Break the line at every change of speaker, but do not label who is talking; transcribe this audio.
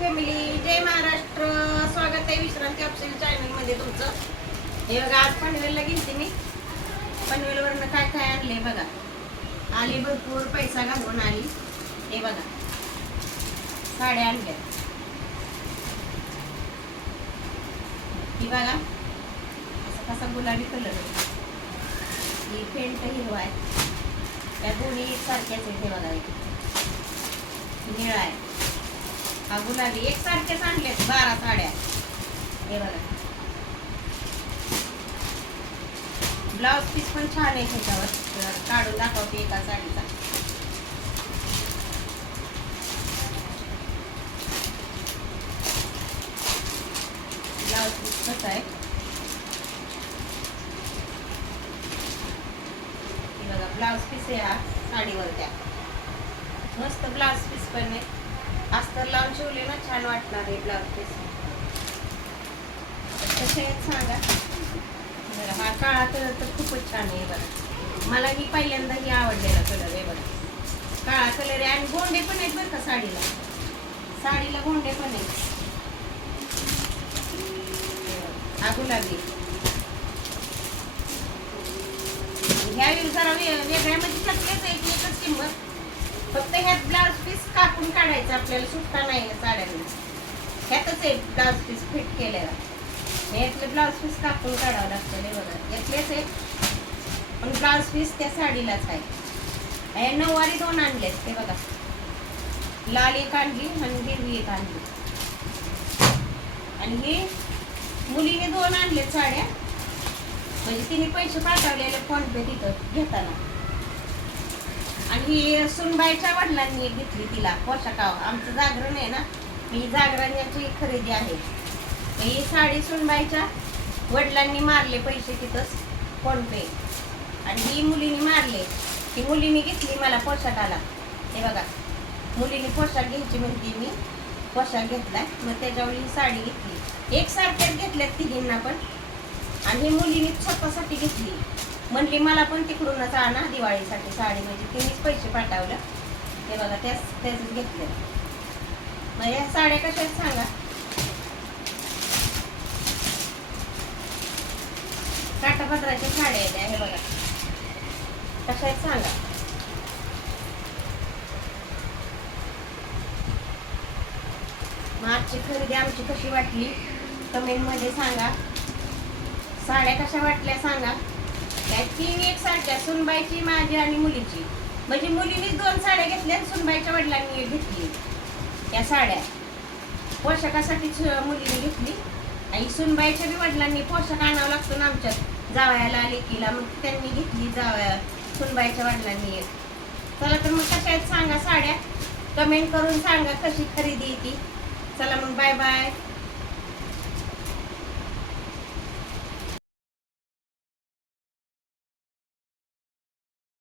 Family जय महाराष्ट्र. स्वागत आहे विश्रांती ऑप्शन चॅनलमध्ये तुमचं. हे बघा आज पनवेलला गेलते मी. पनवेलवरनं काय काय आणले बघा. आली भरपूर पैसा घालून आली. हे बघा. साड्या आणल्या. ही बघा. असा कसा गुलाबी कलर ही पेंट हिरवा आहे. त्या दोन्ही सारख्याच आहेत हे बघा. निळा आहे. हा गुलाबी एक सारखेच आणले बारा साड्या. हे बघा. ब्लाउज पीस पण छान आहे त्याच्यावर काढून दाखवते एका साडीचा. ब्लाउज पीस कसा आहे? हे बघा ब्लाउज पीस आहे हा साडीवर त्या मस्त ब्लाउज पीस पण आहे. अस्तर लावून शिवले ना छान वाटणार आहे ब्लाउज पीस कसे आहेत सांगा. बरं, हा काळा कलर तर खूपच छान आहे बरं मला ही पहिल्यांदा ही आवडलेला कलर आहे बरं काळा कलर आहे आणि गोंडे पण आहेत बरं का साडीला. साडीला गोंडे पण आहेत. हा गुलाबी. ह्या जरा वे- वेगळ्या म्हणजे सगळेच एक एकच किंमत. फक्त ह्यात ब्लाउज पीस कापून काढायचं आपल्याला सुट्टा नाही आहे साड्यांना. ह्यातच एक ब्लाउज पीस फिट केलेला. यातले ब्लाउज पीस कापून काढावं लागतं हे बघा. यातलेच आहे पण ब्लाउज पीस त्या साडीलाच आहे. हे नऊवारी दोन आणलेत ते बघा. लाल एक आणली आणि हिरवी एक आणली. आणि ही मुलीने दोन आणले साड्या. म्हणजे तिने पैसे पाठवलेले फोन पे तिथं घेताना. ही सुनबाईच्या वडिलांनी घेतली तिला. पोशाखाव आमचं जागरण आहे ना ही जागरण्याची खरेदी आहे. ही साडी सुनबाईच्या वडिलांनी मारले पैसे तिथंच फोनपे. आणि ही मुलीने मारले. ती मुलीने घेतली मला पोशाखाला. हे बघा मुलीने पोशाख घ्यायची म्हणते मी. पोशाख घेतला मग त्याच्यावर ही साडी घेतली. एक सारख्याच घेतल्यात तिघींना पण. आणि ही मुलीने स्वतःसाठी घेतली. म्हणली मला पण तिकडूनच आणा दिवाळीसाठी साडी म्हणजे तिनेच पैसे पाठवलं. ते बघा त्याच त्याच घेतले मग या साड्या कशा आहेत सांगा? काटापत्राच्या साड्या आहेत हे बघा. कशा आहेत सांगा? मग खरेदी आमची कशी वाटली? कमेंटमध्ये सांगा. साड्या कशा वाटल्या सांगा. त्या तीन एक सारख्या सुनबाईची माझी आणि मुलीची. म्हणजे मुलीनेच दोन साड्या घेतल्या आणि सुनबाईच्या वडिलांनी एक घेतली. या साड्या. पोषाखासाठी मुलीने घेतली. आणि सुनबाईच्या बी वडिलांनी पोषाख आणावं लागतो ना आमच्या जावयाला लेकीला मग त्यांनी घेतली जावया सुनबाईच्या वडिलांनी एक. चला तर मग कशा आहेत सांगा साड्या? कमेंट करून सांगा कशी खरेदी आहे ती. चला मग बाय बाय.